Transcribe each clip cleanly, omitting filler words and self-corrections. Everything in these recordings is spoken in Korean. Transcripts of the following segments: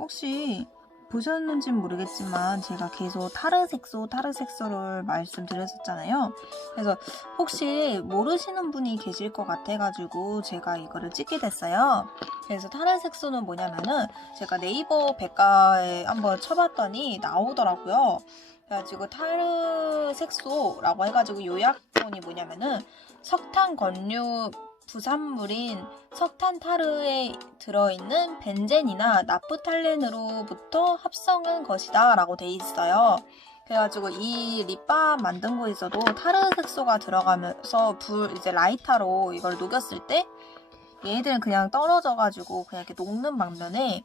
혹시 보셨는지는 모르겠지만 제가 계속 타르색소를 말씀드렸었잖아요. 그래서 혹시 모르시는 분이 계실 것 같아가지고 제가 이거를 찍게 됐어요. 그래서 타르색소는 뭐냐면은 제가 네이버 백과에 한번 쳐봤더니 나오더라고요. 그래가지고 타르색소라고 해가지고 요약본이 뭐냐면은 석탄 권류 부산물인 석탄타르에 들어있는 벤젠이나 나프탈렌으로부터 합성한 것이다 라고 돼 있어요. 그래가지고 이 립밤 만든 거에서도 타르색소가 들어가면서 이제 라이터로 이걸 녹였을 때 얘들은 그냥 떨어져가지고 그냥 이렇게 녹는 반면에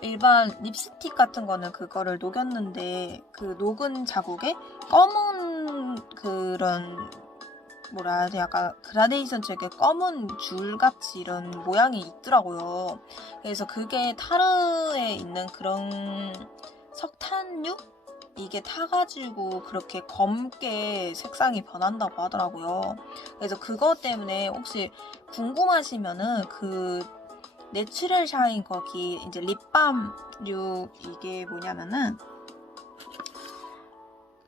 일반 립스틱 같은 거는 그거를 녹였는데 그 녹은 자국에 검은 그런 뭐라 해야 돼? 약간 그라데이션 쪽에 검은 줄같이 이런 모양이 있더라고요. 그래서 그게 타르에 있는 그런 석탄류? 이게 타가지고 그렇게 검게 색상이 변한다고 하더라고요. 그래서 그것 때문에 혹시 궁금하시면은 그 내추럴 샤인 거기 이제 립밤류 이게 뭐냐면은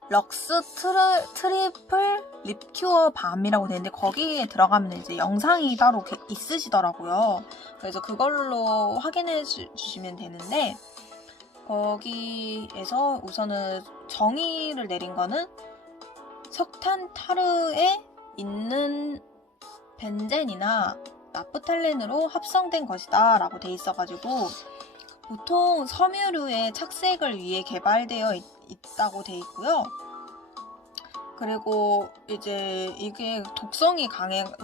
럭스 트리플 립큐어 밤이라고 되는데 거기에 들어가면 이제 영상이 따로 있으시더라고요. 그래서 그걸로 확인해 주시면 되는데 거기에서 우선은 정의를 내린 거는 석탄 타르에 있는 벤젠이나 나프탈렌으로 합성된 것이다 라고 돼 있어가지고 보통 섬유류의 착색을 위해 개발되어 있다고 돼 있고요. 그리고 이제 이게 독성이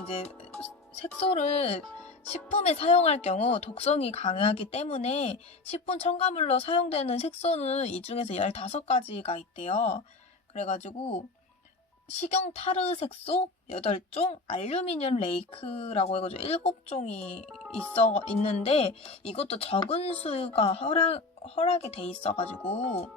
이제 색소를 식품에 사용할 경우 독성이 강하기 때문에 식품 첨가물로 사용되는 색소는 이 중에서 15가지가 있대요. 그래가지고 식용 타르 색소 8종, 알루미늄 레이크라고 해가지고 7종이 있는데 이것도 적은 수가 허락이 돼 있어가지고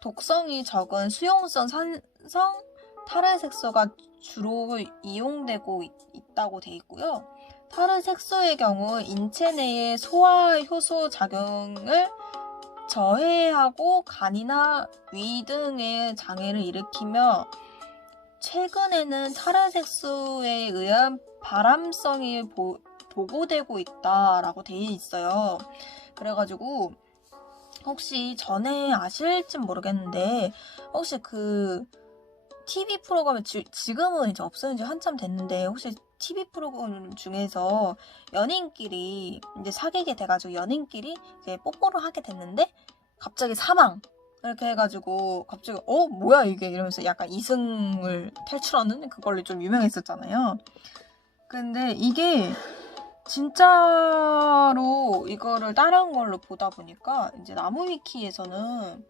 독성이 적은 수용성 산성 타르 색소가 주로 이용되고 있다고 돼 있고요. 타르 색소의 경우 인체 내의 소화 효소 작용을 저해하고 간이나 위 등의 장애를 일으키며 최근에는 타르 색소에 의한 발암성이 보고되고 있다라고 돼 있어요. 그래가지고 혹시 전에 아실진 모르겠는데 혹시 그 TV 프로그램 지금은 이제 없어진 지 한참 됐는데 혹시 TV 프로그램 중에서 연인끼리 이제 사귀게 돼가지고 연인끼리 이제 뽀뽀를 하게 됐는데 갑자기 사망 이렇게 해가지고 갑자기 뭐야 이게 이러면서 약간 이승을 탈출하는 그걸로 좀 유명했었잖아요. 근데 이게 진짜로 이거를 따라한 걸로 보다 보니까 이제 나무위키에서는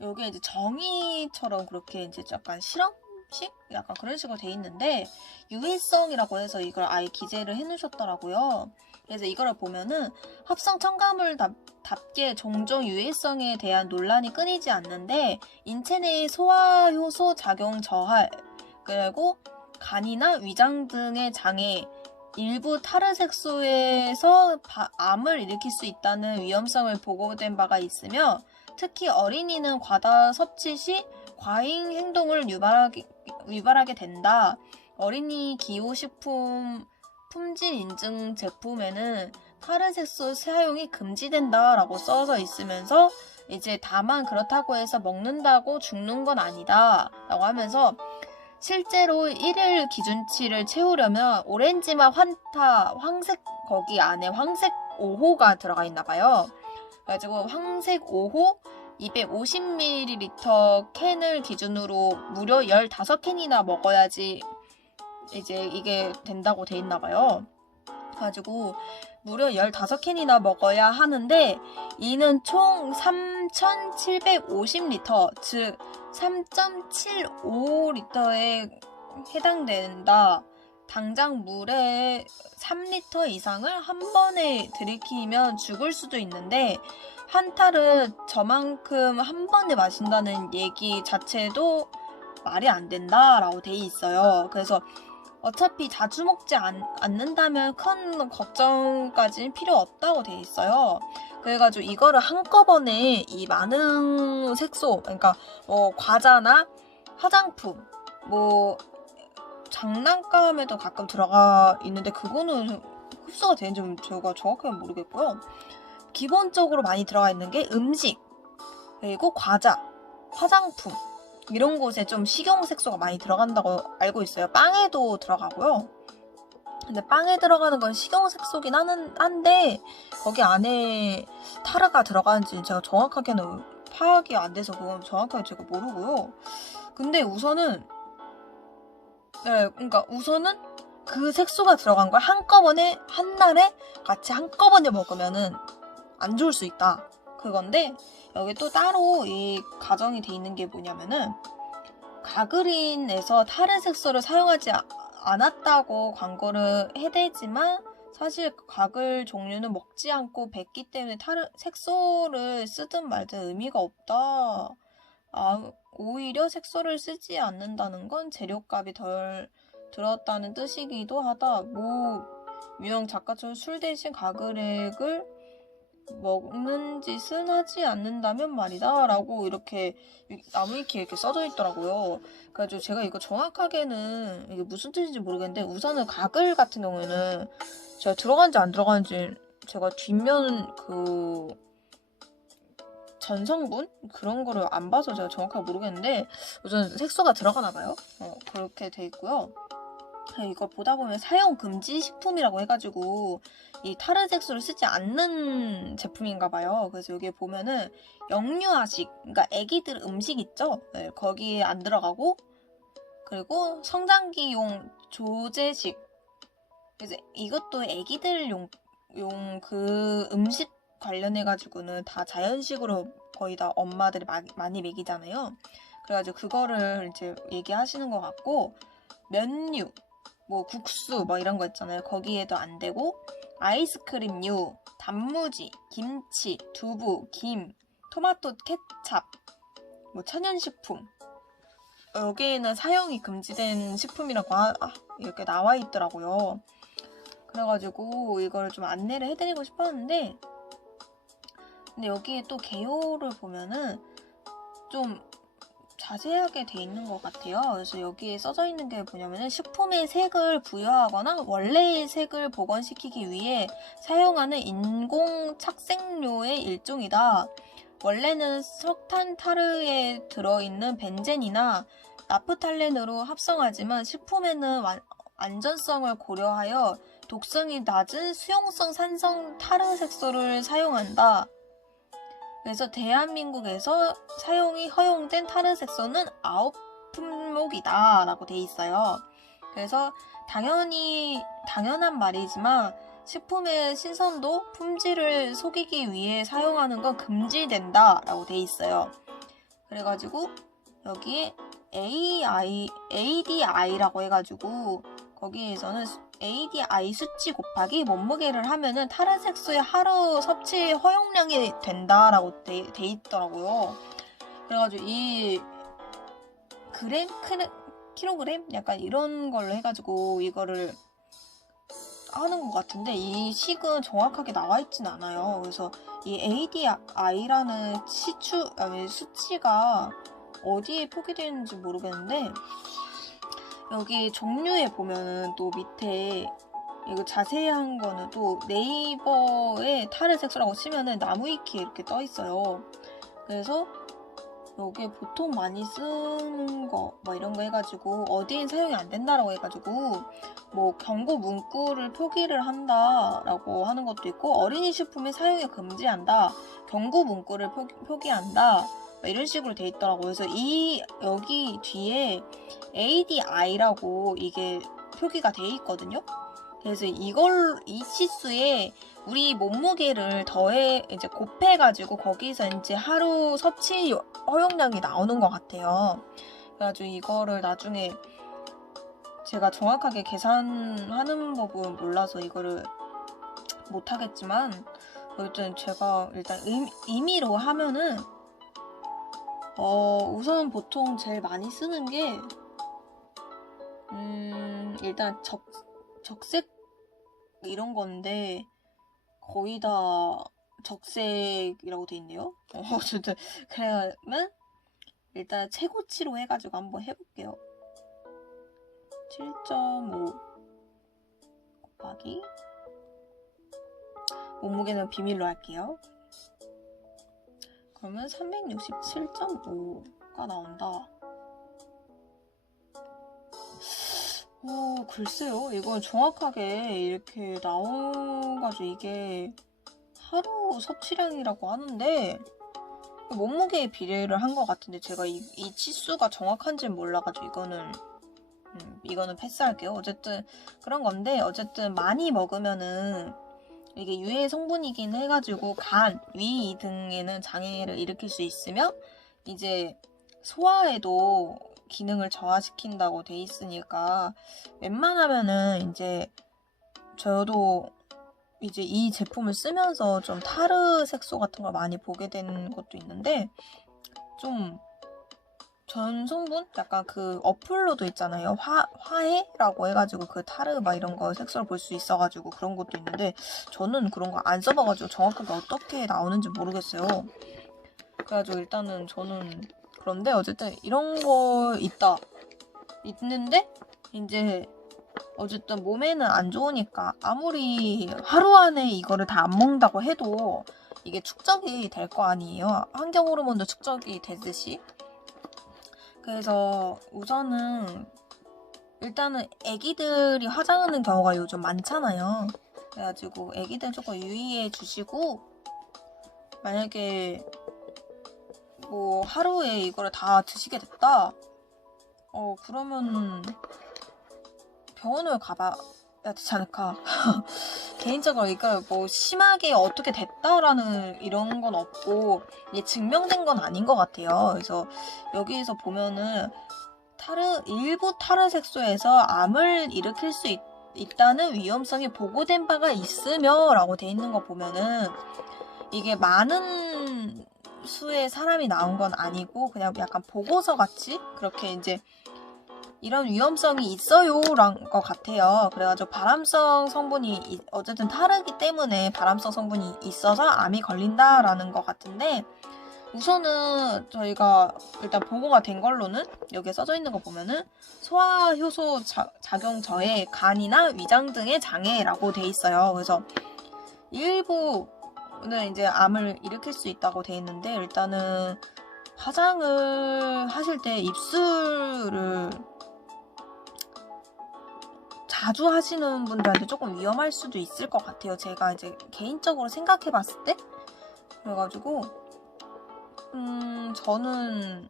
여기에 이제 정의처럼 그렇게 이제 약간 실험식? 약간 그런 식으로 돼 있는데 유해성이라고 해서 이걸 아예 기재를 해놓으셨더라고요. 그래서 이거를 보면은 합성 첨가물답게 종종 유해성에 대한 논란이 끊이지 않는데 인체 내의 소화효소 작용 저하 그리고 간이나 위장 등의 장애 일부 타르 색소에서 암을 일으킬 수 있다는 위험성을 보고된 바가 있으며 특히 어린이는 과다 섭취 시 과잉 행동을 유발하게 된다. 어린이 기호식품 품질 인증 제품에는 타르 색소 사용이 금지된다 라고 써져 있으면서 이제 다만 그렇다고 해서 먹는다고 죽는 건 아니다 라고 하면서 실제로 1일 기준치를 채우려면 오렌지맛 환타 황색 거기 안에 황색 5호가 들어가 있나 봐요. 그래가지고 황색 5호 250ml 캔을 기준으로 무려 15캔이나 먹어야지 이제 이게 된다고 돼 있나 봐요. 그래가지고 무려 15캔이나 먹어야 하는데 이는 총 3,750리터 즉 3.75리터에 해당된다. 당장 물에 3리터 이상을 한 번에 들이키면 죽을 수도 있는데 한타를 저만큼 한 번에 마신다는 얘기 자체도 말이 안 된다라고 돼 있어요. 그래서 어차피 자주 먹지 않는다면 큰 걱정까지는 필요 없다고 돼 있어요. 그래가지고 이거를 한꺼번에 이 많은 색소, 그러니까 뭐 과자나 화장품, 뭐 장난감에도 가끔 들어가 있는데 그거는 흡수가 되는지 제가 정확하게 모르겠고요. 기본적으로 많이 들어가 있는 게 음식, 그리고 과자, 화장품 이런 곳에 좀 식용색소가 많이 들어간다고 알고 있어요. 빵에도 들어가고요. 근데 빵에 들어가는 건 식용색소긴 한데 거기 안에 타르가 들어가는지 제가 정확하게는 파악이 안 돼서 그건 정확하게 제가 모르고요. 근데 우선은 그러니까 우선은 그 색소가 들어간 걸 한꺼번에 한날에 같이 한꺼번에 먹으면은 안 좋을 수 있다. 그건데 여기 또 따로 이 가정이 돼 있는 게 뭐냐면은 가그린에서 타르 색소를 사용하지 않았다고 광고를 해대지만 사실 가글 종류는 먹지 않고 뱉기 때문에 타르 색소를 쓰든 말든 의미가 없다. 오히려 색소를 쓰지 않는다는 건 재료값이 덜 들었다는 뜻이기도 하다. 뭐 유명 작가처럼 술 대신 가글액을 먹는 짓은 하지 않는다면 말이다 라고 이렇게 나무위키에 이렇게 써져 있더라고요. 그래가지고 제가 이거 정확하게는 이게 무슨 뜻인지 모르겠는데 우선은 가글 같은 경우에는 제가 들어간지 안 들어간지 제가 뒷면 그 전성분? 그런 거를 안 봐서 제가 정확하게 모르겠는데 우선 색소가 들어가나 봐요. 그렇게 돼 있고요. 이걸 보다 보면 사용 금지 식품이라고 해가지고 이 타르 색소를 쓰지 않는 제품인가 봐요. 그래서 여기에 보면은 영유아식, 그러니까 애기들 음식 있죠? 네, 거기에 안 들어가고 그리고 성장기용 조제식. 그래서 이것도 애기들용 그 음식 관련해가지고는 다 자연식으로 거의 다 엄마들이 많이 먹이잖아요. 그래가지고 그거를 이제 얘기하시는 것 같고 면류, 뭐 국수 뭐 이런 거 있잖아요. 거기에도 안 되고 아이스크림류, 단무지, 김치, 두부, 김, 토마토 케찹, 뭐 천연식품 여기에는 사용이 금지된 식품이라고 이렇게 나와 있더라고요. 그래가지고 이걸 좀 안내를 해드리고 싶었는데 근데 여기에 또 개요를 보면은 좀 자세하게 돼 있는 것 같아요. 그래서 여기에 써져 있는 게 뭐냐면은 식품에 색을 부여하거나 원래의 색을 복원시키기 위해 사용하는 인공 착색료의 일종이다. 원래는 석탄 타르에 들어있는 벤젠이나 나프탈렌으로 합성하지만 식품에는 안전성을 고려하여 독성이 낮은 수용성 산성 타르 색소를 사용한다. 그래서 대한민국에서 사용이 허용된 타르 색소는 9품목이다 라고 돼 있어요. 그래서 당연한 말이지만 식품의 신선도, 품질을 속이기 위해 사용하는 건 금지된다 라고 돼 있어요. 그래가지고 여기에 ADI라고 해가지고 거기에서는 ADI 수치 곱하기 몸무게를 하면은 타르 색소의 하루 섭취 허용량이 된다라고 돼 있더라고요. 그래가지고 이 그램? 킬로그램? 약간 이런 걸로 해가지고 이거를 하는 것 같은데 이 식은 정확하게 나와 있진 않아요. 그래서 이 ADI라는 수치가 어디에 표기되어 있는지 모르겠는데 여기 종류에 보면은 또 밑에 이거 자세한 거는 또 네이버에 타르 색소라고 치면은 나무위키에 이렇게 떠 있어요. 그래서 여기에 보통 많이 쓰는 거 뭐 이런 거 해가지고 어디엔 사용이 안 된다라고 해가지고 뭐 경고 문구를 표기를 한다라고 하는 것도 있고 어린이 식품의 사용을 금지한다. 경고 문구를 표기한다. 이런 식으로 돼 있더라고요. 그래서 여기 뒤에 ADI라고 이게 표기가 돼 있거든요. 그래서 이 치수에 우리 몸무게를 이제 곱해가지고 거기서 이제 하루 섭취 허용량이 나오는 것 같아요. 그래가지고 이거를 나중에 제가 정확하게 계산하는 법은 몰라서 이거를 못하겠지만 어쨌든 제가 일단 임의로 하면은 우선 보통 제일 많이 쓰는 게 일단 적색 이런 건데 거의 다 적색이라고 돼 있네요. 어쨌든 그러면 일단 최고치로 해가지고 한번 해볼게요. 7.5 곱하기 몸무게는 비밀로 할게요. 그러면 367.5가 나온다. 글쎄요. 이걸 정확하게 이렇게 나와가지고 이게 하루 섭취량이라고 하는데 몸무게에 비례를 한 것 같은데 제가 이 치수가 정확한지는 몰라가지고 이거는 패스할게요. 어쨌든 그런 건데 어쨌든 많이 먹으면은 이게 유해 성분이긴 해가지고 간, 위 등에는 장애를 일으킬 수 있으며 이제 소화에도 기능을 저하시킨다고 돼 있으니까 웬만하면은 이제 저도 이제 이 제품을 쓰면서 좀 타르 색소 같은 걸 많이 보게 된 것도 있는데 좀 전 성분? 약간 그 어플로도 있잖아요. 화해라고 해가지고 그 타르 막 이런 거 색소를 볼 수 있어가지고 그런 것도 있는데 저는 그런 거 안 써봐가지고 정확하게 어떻게 나오는지 모르겠어요. 그래가지고 일단은 저는 그런데 어쨌든 이런 거 있는데 이제 어쨌든 몸에는 안 좋으니까 아무리 하루 안에 이거를 다 안 먹는다고 해도 이게 축적이 될 거 아니에요. 환경 호르몬도 축적이 되듯이. 그래서 우선은 일단은 애기들이 화장하는 경우가 요즘 많잖아요. 그래가지고 애기들 조금 유의해 주시고 만약에 뭐 하루에 이거를 다 드시게 됐다 그러면 병원을 가봐야 되지 않을까. 개인적으로 이걸 뭐 심하게 어떻게 됐다라는 이런 건 없고 이게 증명된 건 아닌 것 같아요. 그래서 여기에서 보면은 일부 타르 색소에서 암을 일으킬 수 있다는 위험성이 보고된 바가 있으며 라고 돼 있는 거 보면은 이게 많은 수의 사람이 나온 건 아니고 그냥 약간 보고서 같이 그렇게 이제 이런 위험성이 있어요 란 것 같아요. 그래가지고 발암성 성분이 어쨌든 타르기 때문에 발암성 성분이 있어서 암이 걸린다라는 것 같은데 우선은 저희가 일단 보고가 된 걸로는 여기에 써져 있는 거 보면은 소화효소 작용 저해, 간이나 위장 등의 장애라고 돼 있어요. 그래서 일부는 이제 암을 일으킬 수 있다고 돼 있는데 일단은 화장을 하실 때 입술을 자주 하시는 분들한테 조금 위험할 수도 있을 것 같아요. 제가 이제 개인적으로 생각해 봤을 때 그래가지고 저는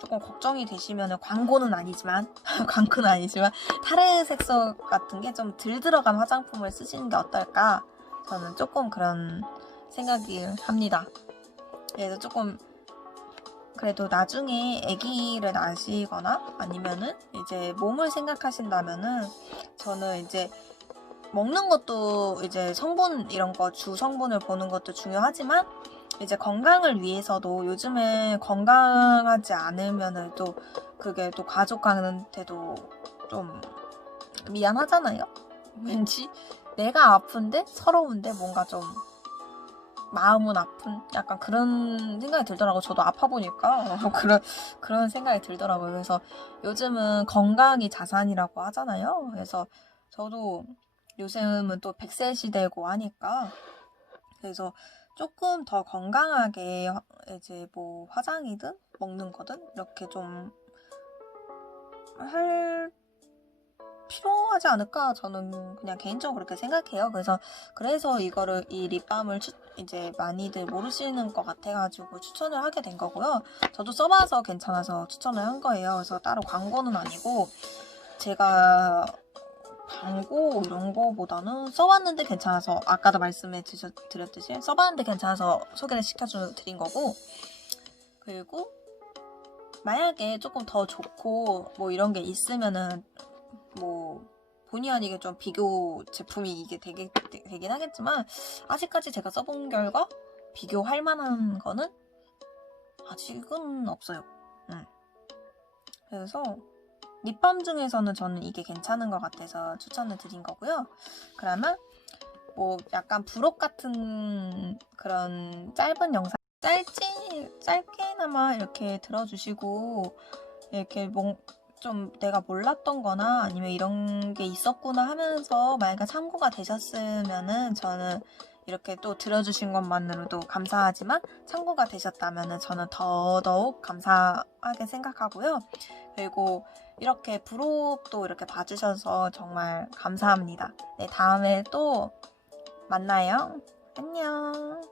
조금 걱정이 되시면 광고는 아니지만 타르 색소 같은 게 좀 덜 들어간 화장품을 쓰시는 게 어떨까 저는 조금 그런 생각이 합니다. 그래서 조금 그래도 나중에 아기를 낳으시거나 아니면은 이제 몸을 생각하신다면은 저는 이제 먹는 것도 이제 성분 이런 거 주 성분을 보는 것도 중요하지만 이제 건강을 위해서도 요즘에 건강하지 않으면은 또 그게 또 가족한테도 좀 미안하잖아요. 왠지 내가 아픈데 서러운데 뭔가 좀 마음은 아픈 약간 그런 생각이 들더라고요. 저도 아파 보니까 그런 생각이 들더라고요. 그래서 요즘은 건강이 자산이라고 하잖아요. 그래서 저도 요즘은 또 100세 시대고 하니까 그래서 조금 더 건강하게 이제 뭐 화장이든 먹는 거든 이렇게 좀 할 필요하지 않을까 저는 그냥 개인적으로 그렇게 생각해요. 그래서 이 립밤을 이제 많이들 모르시는 것 같아가지고 추천을 하게 된 거고요. 저도 써봐서 괜찮아서 추천을 한 거예요. 그래서 따로 광고는 아니고 제가 광고 이런 거보다는 써봤는데 괜찮아서 아까도 말씀해 드렸듯이 써봤는데 괜찮아서 소개를 시켜드린 거고 그리고 만약에 조금 더 좋고 뭐 이런 게 있으면은 뭐 본의 아니게 좀 비교 제품이 이게 되긴 하겠지만 아직까지 제가 써본 결과 비교할 만한 거는 아직은 없어요. 그래서 립밤 중에서는 저는 이게 괜찮은 것 같아서 추천을 드린 거고요. 그러면 뭐 약간 브록 같은 그런 짧은 영상 짧게나마 이렇게 들어주시고 이렇게 좀 내가 몰랐던 거나 아니면 이런 게 있었구나 하면서 만약에 참고가 되셨으면은 저는 이렇게 또 들어주신 것만으로도 감사하지만 참고가 되셨다면은 저는 더더욱 감사하게 생각하고요. 그리고 이렇게 브록도 이렇게 봐주셔서 정말 감사합니다. 네, 다음에 또 만나요. 안녕.